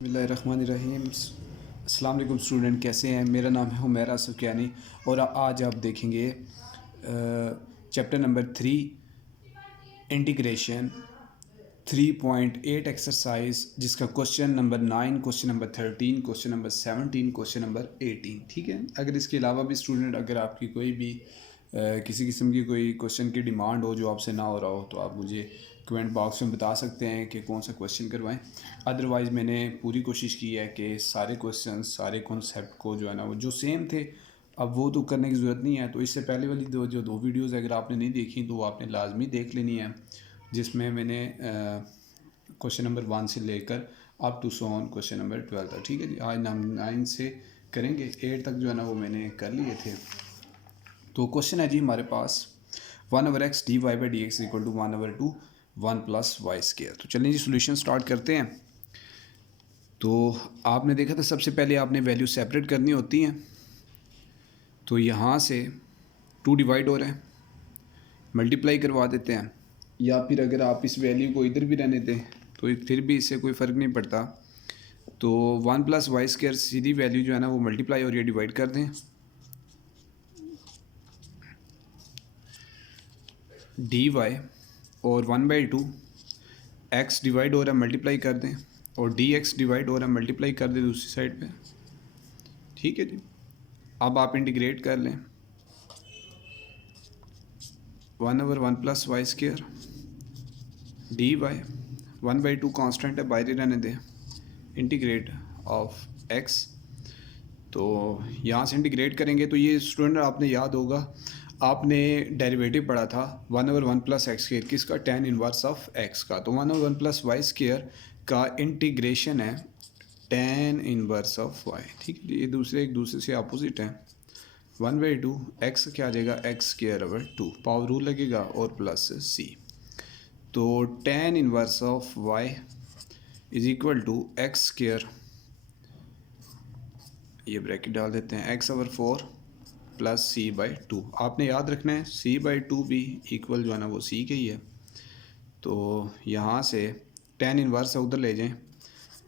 बिस्मिल्लाहिर्रहमानिर्रहीम। अस्सलाम वालेकुम स्टूडेंट, कैसे हैं? मेरा नाम है हुमैरा सुफ़ियानी और आज आप देखेंगे चैप्टर नंबर 3 इंटीग्रेशन 3.8 एक्सरसाइज, जिसका question number 9, question number 13, question number 17, question number 18। ठीक है। अगर इसके अलावा भी स्टूडेंट, अगर आपकी कोई भी किसी किस्म की कोई क्वेश्चन की डिमांड हो जो आपसे ना हो रहा हो, तो आप मुझे कमेंट बॉक्स में बता सकते हैं कि कौन सा क्वेश्चन करवाएं। अदरवाइज़ मैंने पूरी कोशिश की है कि सारे क्वेश्चन, सारे कॉन्सेप्ट को जो है ना, वो जो सेम थे, अब वो तो करने की ज़रूरत नहीं है। तो इससे पहले वाली दो वीडियोज़ अगर आपने नहीं देखी तो वो आपने लाजमी देख लेनी है, जिसमें मैंने क्वेश्चन नंबर 1 से लेकर अप टू सोन क्वेश्चन नंबर 12 था। ठीक है जी। आज हम 9 से करेंगे, 8 तक जो है ना वो मैंने कर लिए थे। तो क्वेश्चन है जी हमारे पास 1/x dy/dx equal to 1/2 1 + y²। तो चलिए जी सोल्यूशन स्टार्ट करते हैं। तो आपने देखा था सबसे पहले आपने वैल्यू सेपरेट करनी होती हैं। तो यहाँ से 2 डिवाइड हो रहा है, मल्टीप्लाई करवा देते हैं, या फिर अगर आप इस वैल्यू को इधर भी रहने दें तो फिर भी इससे कोई फ़र्क नहीं पड़ता। तो 1 + y² सीधी वैल्यू जो है ना वो मल्टीप्लाई हो रही है, डिवाइड कर दें। dy और 1/2 x डिवाइड हो रहा है, मल्टीप्लाई कर दें, और dx डिवाइड हो रहा है, मल्टीप्लाई कर दें दूसरी साइड पे। ठीक है जी। अब आप इंटीग्रेट कर लें, 1/1 + y² dy 1/2 कांस्टेंट है, बाहर ही रहने दें, इंटीग्रेट ऑफ x। तो यहाँ से इंटीग्रेट करेंगे तो ये स्टूडेंट आपने याद होगा, आपने डेरिवेटिव पढ़ा था 1/1 + x², किसका? tan इनवर्स ऑफ x का। तो 1/1 + y² का इंटीग्रेशन है tan इनवर्स ऑफ y। ठीक है, ये एक दूसरे से अपोजिट है। 1/2 x क्या आ जाएगा? x²/2 पावर रूल लगेगा और प्लस c। तो tan inverse of y is equal to x², ये ब्रैकेट डाल देते हैं, x/4 + c/2। आपने याद रखना है c/2 भी इक्वल जो है ना वो c के ही है। तो यहाँ से tan इनवर्स उधर ले जाएं,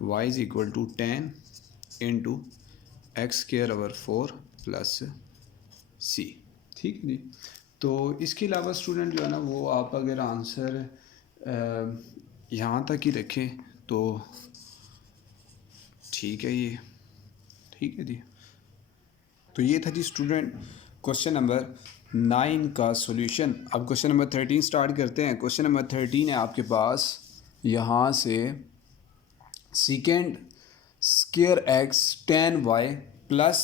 y is equal to tan into x²/4 + c। ठीक है जी। तो इसके अलावा स्टूडेंट जो है ना वो आप अगर आंसर यहाँ तक ही रखें तो ठीक है ये। ठीक है जी। तो ये था जी स्टूडेंट क्वेश्चन नंबर 9 का सॉल्यूशन। अब क्वेश्चन नंबर 13 स्टार्ट करते हैं। क्वेश्चन नंबर 13 है आपके पास, यहाँ से secant² x tan y plus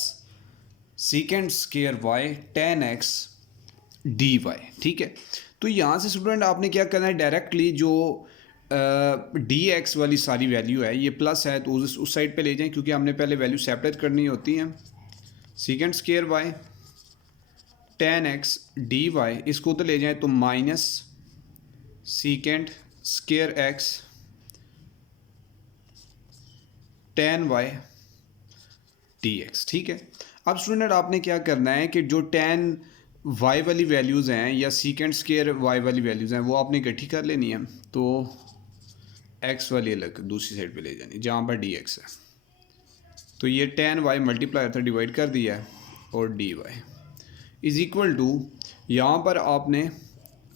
secant² y tan x dy। ठीक है। तो यहाँ से स्टूडेंट आपने क्या करना है, डायरेक्टली जो डी एक्स वाली सारी वैल्यू है, ये प्लस है तो उस साइड पे ले जाएं, क्योंकि हमने पहले वैल्यू सेपरेट करनी होती हैं। secant² y tan x dy, इसको तो ले जाएं तो minus secant² x tan y dx। ठीक है। अब स्टूडेंट आपने क्या करना है कि जो tan y वाली वैल्यूज़ हैं या secant² y वाली वैल्यूज़ हैं वो आपने इकट्ठी कर लेनी है। तो x वाली अलग दूसरी साइड पे ले जानी, जहाँ पर dx है। तो ये tan y मल्टीप्लाई होता है, डिवाइड कर दिया है, और dy इज इक्वल टू, यहाँ पर आपने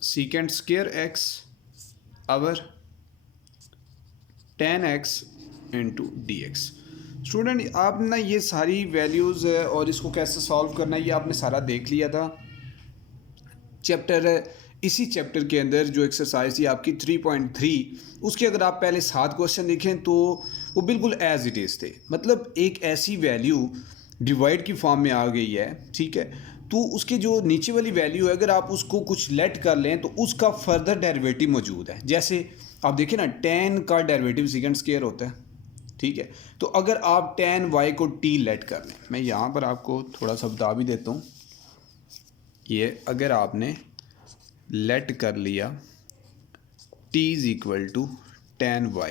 secant² x अवर tan x into dx। Student आप ना ये सारी वैल्यूज़ और इसको कैसे सॉल्व करना है ये आपने सारा देख लिया था इसी चैप्टर के अंदर जो एक्सरसाइज थी आपकी 3.3, उसके अगर आप पहले 7 क्वेश्चन देखें तो वो बिल्कुल एज इट इज़ थे। मतलब एक ऐसी वैल्यू डिवाइड की फॉर्म में आ गई है, ठीक है, तो उसके जो नीचे वाली वैल्यू है अगर आप उसको कुछ लेट कर लें तो उसका फर्दर डेरिवेटिव मौजूद है। जैसे आप देखिए ना, tan का डेरिवेटिव secant² होता है। ठीक है। तो अगर आप tan y को t लेट कर लें, मैं यहाँ पर आपको थोड़ा सा बता भी देता हूँ, ये अगर आपने लेट कर लिया t is equal to tan y,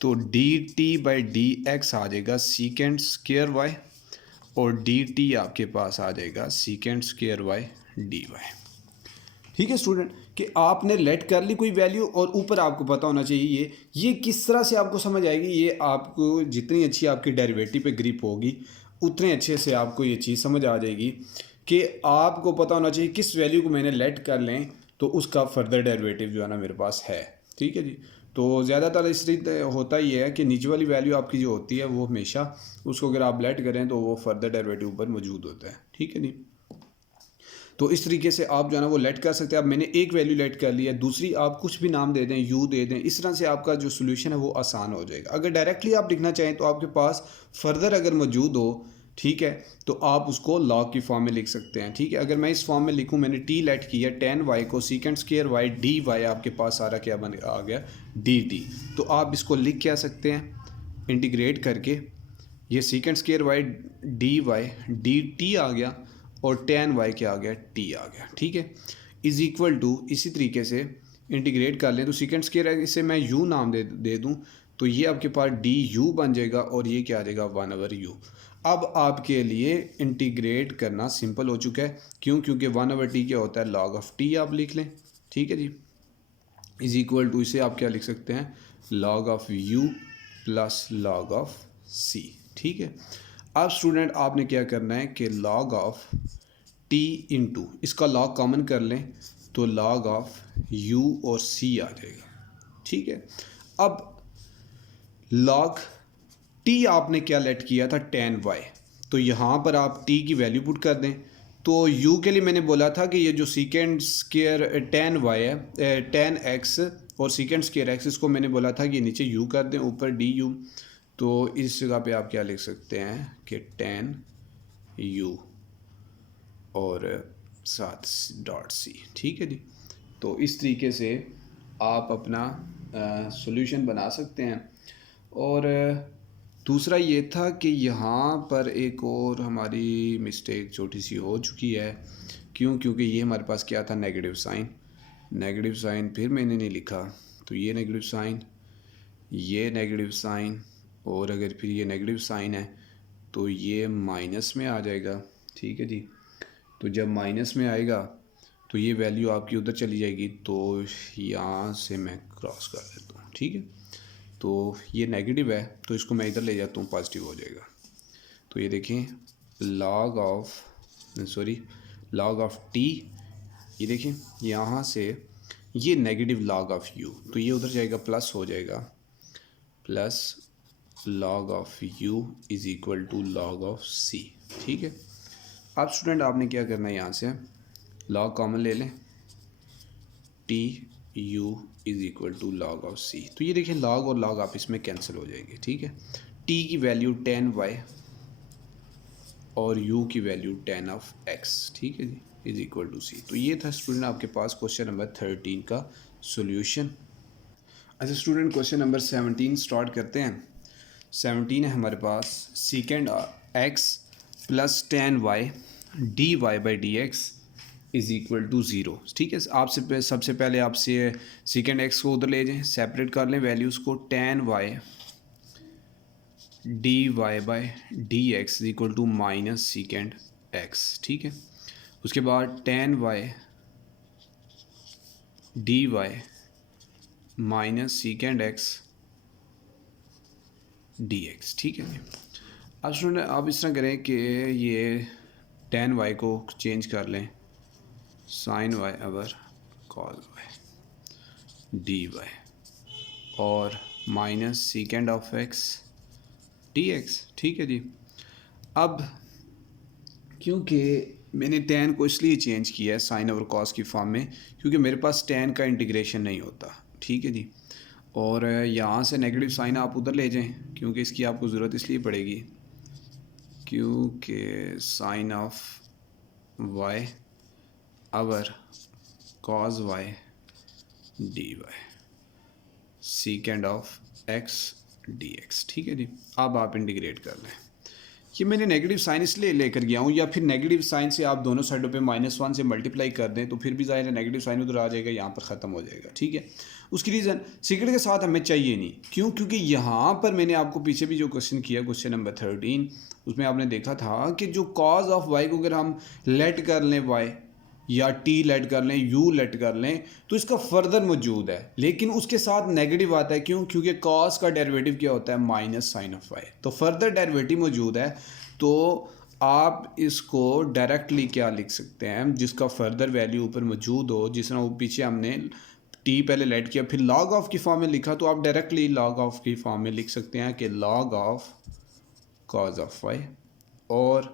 तो dt/dx आ जाएगा secant² y, और dt आपके पास आ जाएगा secant² y dy। ठीक है स्टूडेंट, कि आपने लेट कर ली कोई वैल्यू और ऊपर आपको पता होना चाहिए ये किस तरह से आपको समझ आएगी। ये आपको जितनी अच्छी आपकी डेरिवेटिव पे ग्रिप होगी उतने अच्छे से आपको ये चीज़ समझ आ जाएगी कि आपको पता होना चाहिए किस वैल्यू को मैंने लेट कर लें तो उसका फर्दर डेरिवेटिव जो है ना मेरे पास है। ठीक है जी। तो ज़्यादातर इस रीत होता ही है कि नीचे वाली वैल्यू आपकी जो होती है वो हमेशा उसको अगर आप लेट करें तो वो फर्दर डेरिवेटिव ऊपर मौजूद होता है। ठीक है जी। तो इस तरीके से आप जो है ना वो लेट कर सकते हैं। अब मैंने एक वैल्यू लेट कर ली है, दूसरी आप कुछ भी नाम दे दें, यू दे दें, इस तरह से आपका जो सोल्यूशन है वो आसान हो जाएगा। अगर डायरेक्टली आप लिखना चाहें तो आपके पास फर्दर अगर मौजूद हो, ठीक है, तो आप उसको लॉग की फॉर्म में लिख सकते हैं। ठीक है, अगर मैं इस फॉर्म में लिखूं, मैंने टी लेट किया 10y को second square y d y, आपके पास सारा क्या बन आ गया डी टी। तो आप इसको लिख क्या सकते हैं इंटीग्रेट करके, ये second square Y D Y D T आ गया और टेन वाई क्या आ गया टी आ गया। ठीक है, इज़ इक्वल टू इसी तरीके से इंटीग्रेट कर लें तो सेकंड स्क्वायर है, इसे मैं यू नाम दे दूं तो ये आपके पास डी यू बन जाएगा और ये क्या आ जाएगा 1/u। अब आपके लिए इंटीग्रेट करना सिंपल हो चुका है। क्यों? क्योंकि 1/t क्या होता है लॉग ऑफ टी, आप लिख लें। ठीक है जी, इज़ इक्वल टू इसे आप क्या लिख सकते हैं log of U plus log of C. ठीक है, अब स्टूडेंट आपने क्या करना है कि लॉग ऑफ टी इंटू इसका लॉग कॉमन कर लें तो लॉग ऑफ यू और सी आ जाएगा। ठीक है, अब लॉग टी आपने क्या लेट किया था 10y, तो यहाँ पर आप टी की वैल्यू पुट कर दें। तो u के लिए मैंने बोला था कि ये जो सेकेंड स्क्वायर 10y है 10x और सेकेंड स्क्वायर x, इसको मैंने बोला था कि नीचे u कर दें ऊपर du। तो इस जगह पे आप क्या लिख सकते हैं कि 10u और साथ डॉट सी। ठीक है जी, तो इस तरीके से आप अपना सॉल्यूशन बना सकते हैं। और दूसरा ये था कि यहाँ पर एक और हमारी मिस्टेक छोटी सी हो चुकी है। क्यों? क्योंकि ये हमारे पास क्या था नेगेटिव साइन फिर मैंने नहीं लिखा, तो ये नेगेटिव साइन, ये नेगेटिव साइन, और अगर फिर ये नेगेटिव साइन है तो ये माइनस में आ जाएगा। ठीक है जी, तो जब माइनस में आएगा तो ये वैल्यू आपकी उधर चली जाएगी, तो यहाँ से मैं क्रॉस कर देता हूँ। ठीक है, तो ये नेगेटिव है तो इसको मैं इधर ले जाता हूँ, पॉजिटिव हो जाएगा। तो ये देखें लॉग ऑफ टी, ये देखें यहाँ से ये नेगेटिव लॉग ऑफ यू, तो ये उधर जाएगा प्लस हो जाएगा, plus log of U is equal to log of C. ठीक है, अब स्टूडेंट आपने क्या करना है, यहाँ से लॉग कॉमन ले लें, T U is equal to log of C. तो ये देखिए लॉग और लॉग आपस में कैंसिल हो जाएंगे। ठीक है, टी की वैल्यू 10y और u की वैल्यू 10 ऑफ x। ठीक है जी, इज़ इक्वल टू सी। तो ये था स्टूडेंट आपके पास क्वेश्चन नंबर 13 का सॉल्यूशन। अच्छा स्टूडेंट, क्वेश्चन नंबर 17 स्टार्ट करते हैं। 17 है हमारे पास second x plus 10y D Y by D X is equal to zero. ठीक है, आपसे सबसे पहले आपसे सेकेंड एक्स को उधर ले जाएं, सेपरेट कर लें वैल्यूज़ को, 10y D Y by D x is equal to minus second x. ठीक है, उसके बाद 10y D y minus second x D x. ठीक है, अब स्टूडेंट आप इस तरह करें कि ये 10y को चेंज कर लें sine Y over cos Y D Y और minus second of X D x. ठीक है जी, अब क्योंकि मैंने tan को इसलिए चेंज किया है साइन ओवर कॉस की फॉर्म में क्योंकि मेरे पास tan का इंटीग्रेशन नहीं होता। ठीक है जी, और यहाँ से नेगेटिव साइन आप उधर ले जाएं क्योंकि इसकी आपको ज़रूरत इसलिए पड़ेगी क्योंकि sine of y over cos y d y second of x d x. ठीक है जी, अब आप इंटीग्रेट कर लें। ये मैंने नेगेटिव साइन इसलिए लेकर गया हूँ, या फिर नेगेटिव साइन से आप दोनों साइडों पे -1 से मल्टीप्लाई कर दें तो फिर भी ज़ाहिर है नेगेटिव साइन उधर आ जाएगा, यहाँ पर ख़त्म हो जाएगा। ठीक है, उसकी रीज़न सेकेंड के साथ हमें चाहिए नहीं। क्यों? क्योंकि यहाँ पर मैंने आपको पीछे भी जो क्वेश्चन किया, क्वेश्चन नंबर 13, उसमें आपने देखा था कि जो कॉज ऑफ वाई को अगर हम लेट कर लें वाई, या टी लेट कर लें, यू लेट कर लें, तो इसका फर्दर मौजूद है, लेकिन उसके साथ नेगेटिव आता है। क्यों? क्योंकि कॉस का डेरिवेटिव क्या होता है? Minus sine of y. तो फर्दर डेरिवेटिव मौजूद है, तो आप इसको डायरेक्टली क्या लिख सकते हैं, जिसका फर्दर वैल्यू ऊपर मौजूद हो, जिस तरह वो पीछे हमने टी पहले लेट किया फिर लॉग ऑफ की फॉर्म में लिखा, तो आप डायरेक्टली लॉग ऑफ की फॉर्म में लिख सकते हैं कि log of cos of y. और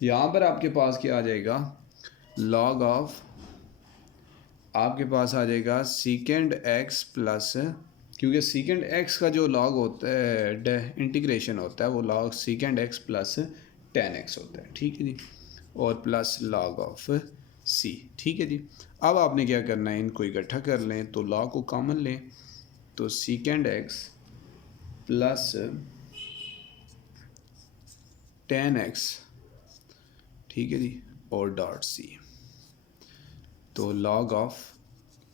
यहाँ पर आपके पास क्या आ जाएगा? लॉग ऑफ आपके पास आ जाएगा सीकेंड एक्स प्लस, क्योंकि सीकेंड एक्स का जो लॉग होता है इंटीग्रेशन होता है वो log सीकेंड x plus ten x होता है, ठीक है जी, और प्लस लॉग ऑफ सी, ठीक है जी। अब आपने क्या करना है, इनको इकट्ठा कर लें, तो लॉग को कॉमन लें, तो सीकेंड एक्स प्लस टेन एक्स, ठीक है जी, और डॉट सी, तो लॉग ऑफ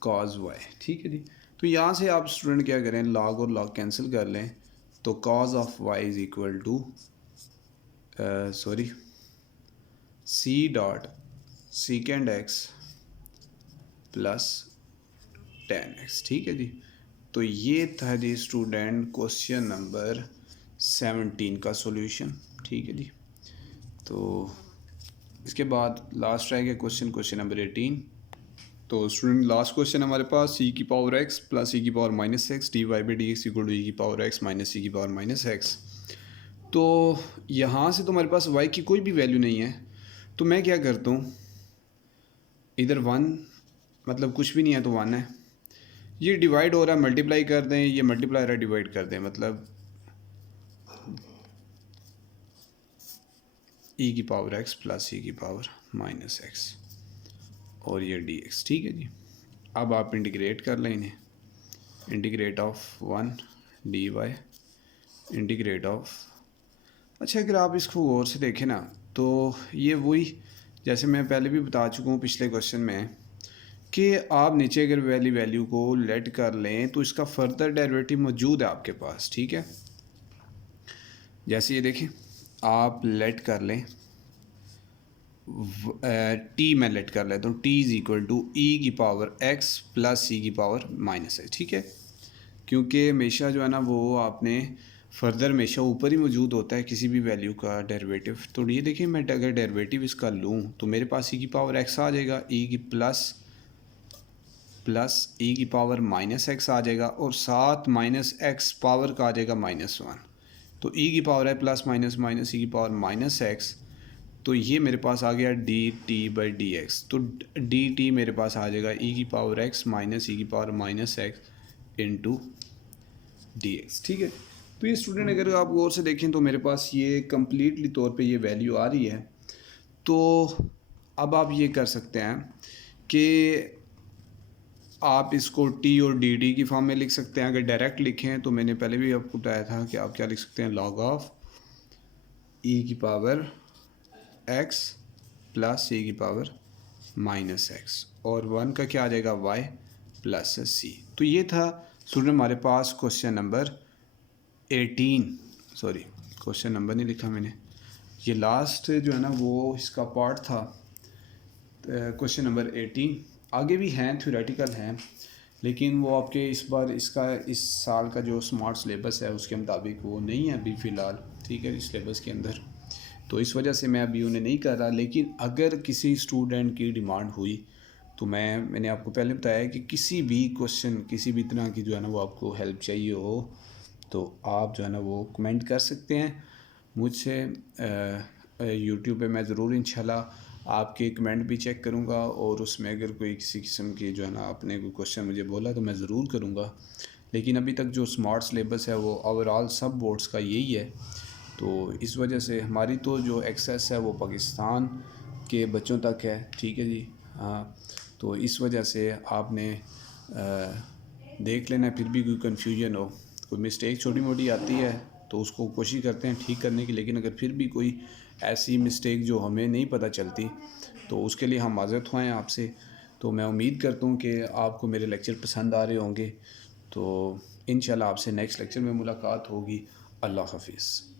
कॉज वाई, ठीक है जी। तो यहाँ से आप स्टूडेंट क्या करें, लॉग और लॉग कैंसिल कर लें, तो cos of y is equal to C dot second x plus ten x, ठीक है जी। तो ये था जी स्टूडेंट क्वेश्चन नंबर 17 का सॉल्यूशन, ठीक है जी। तो इसके बाद लास्ट रह गया क्वेश्चन नंबर 18। तो स्टूडेंट लास्ट क्वेश्चन हमारे पास सी की पावर एक्स प्लस सी की power minus X D Y by D X equal to E की पावर एक्स माइनस सी की पावर माइनस एक्स। तो यहाँ से तो हमारे पास वाई की कोई भी वैल्यू नहीं है, तो मैं क्या करता हूँ, इधर वन मतलब कुछ भी नहीं है तो वन है, ये डिवाइड हो रहा है मल्टीप्लाई कर दें, ये मल्टीप्लाई हो रहा है डिवाइड कर दें, मतलब ई की पावर एक्स प्लस ई की पावर माइनस एक्स और ये डी एक्स, ठीक है जी। अब आप इंटीग्रेट कर लें इन्हें, integrate of one d y integrate of, अच्छा अगर आप इसको गौर से देखें ना, तो ये वही जैसे मैं पहले भी बता चुका हूँ पिछले क्वेश्चन में कि आप नीचे अगर वैल्यू को लेट कर लें तो इसका फर्दर डेरिवेटिव मौजूद है आपके पास, ठीक है। जैसे ये देखें, आप लेट कर लें टी में लेट कर लें, तो T is equal to E की पावर एक्स प्लस सी की पावर माइनस एक्स, ठीक है। क्योंकि हमेशा जो है ना वो आपने फर्दर हमेशा ऊपर ही मौजूद होता है किसी भी वैल्यू का डेरिवेटिव। तो ये देखिए, मैं अगर डेरिवेटिव इसका लूँ तो मेरे पास ई की पावर एक्स आ जाएगा, ई की प्लस ई की पावर माइनस एक्स आ जाएगा, और साथ माइनस एक्स पावर का आ जाएगा माइनस वन, तो ई की पावर है प्लस माइनस माइनस ई की पावर माइनस एक्स, तो ये मेरे पास आ गया D T by D x. तो डी टी मेरे पास आ जाएगा ई की पावर एक्स माइनस ई की power minus x into D x, ठीक है। तो ये स्टूडेंट अगर आप गौर से देखें तो मेरे पास ये कम्प्लीटली तौर पे ये वैल्यू आ रही है। तो अब आप ये कर सकते हैं कि आप इसको टी और डी डी की फॉर्म में लिख सकते हैं। अगर डायरेक्ट लिखें तो मैंने पहले भी आपको बताया था कि आप क्या लिख सकते हैं, लॉग ऑफ ई की पावर एक्स प्लस ई की पावर माइनस एक्स, और वन का क्या आ जाएगा, वाई प्लस सी। तो ये था स्टूडेंट हमारे पास question number 18, sorry question number नहीं लिखा मैंने, ये लास्ट जो है ना वो इसका पार्ट था क्वेश्चन नंबर 18। आगे भी हैं, थ्योरेटिकल हैं, लेकिन वो आपके इस बार इसका इस साल का जो स्मार्ट सिलेबस है उसके मुताबिक वो नहीं है अभी फ़िलहाल, ठीक है, इस सिलेबस के अंदर, तो इस वजह से मैं अभी उन्हें नहीं कर रहा। लेकिन अगर किसी स्टूडेंट की डिमांड हुई तो मैंने आपको पहले बताया कि किसी भी क्वेश्चन किसी भी तरह की जो है ना वो आपको हेल्प चाहिए हो तो आप जो है ना वो कमेंट कर सकते हैं मुझसे यूट्यूब पे। मैं ज़रूर इंशाल्लाह आपके कमेंट भी चेक करूँगा, और उसमें अगर कोई किसी किस्म की जो है ना आपने कोई क्वेश्चन मुझे बोला तो मैं ज़रूर करूँगा। लेकिन अभी तक जो स्मार्ट सिलेबस है वो ओवरऑल सब बोर्ड्स का यही है, तो इस वजह से हमारी तो जो एक्सेस है वो पाकिस्तान के बच्चों तक है, ठीक है जी। हाँ, तो इस वजह से आपने देख लेना, फिर भी कोई कन्फ्यूजन हो, कोई मिस्टेक छोटी मोटी आती है तो उसको कोशिश करते हैं ठीक करने की, लेकिन अगर फिर भी कोई ऐसी मिस्टेक जो हमें नहीं पता चलती तो उसके लिए हम माज़रत हुए हैं आपसे। तो मैं उम्मीद करता हूँ कि आपको मेरे लेक्चर पसंद आ रहे होंगे, तो इंशाल्लाह आपसे नेक्स्ट लेक्चर में मुलाकात होगी। अल्लाह हाफिज़।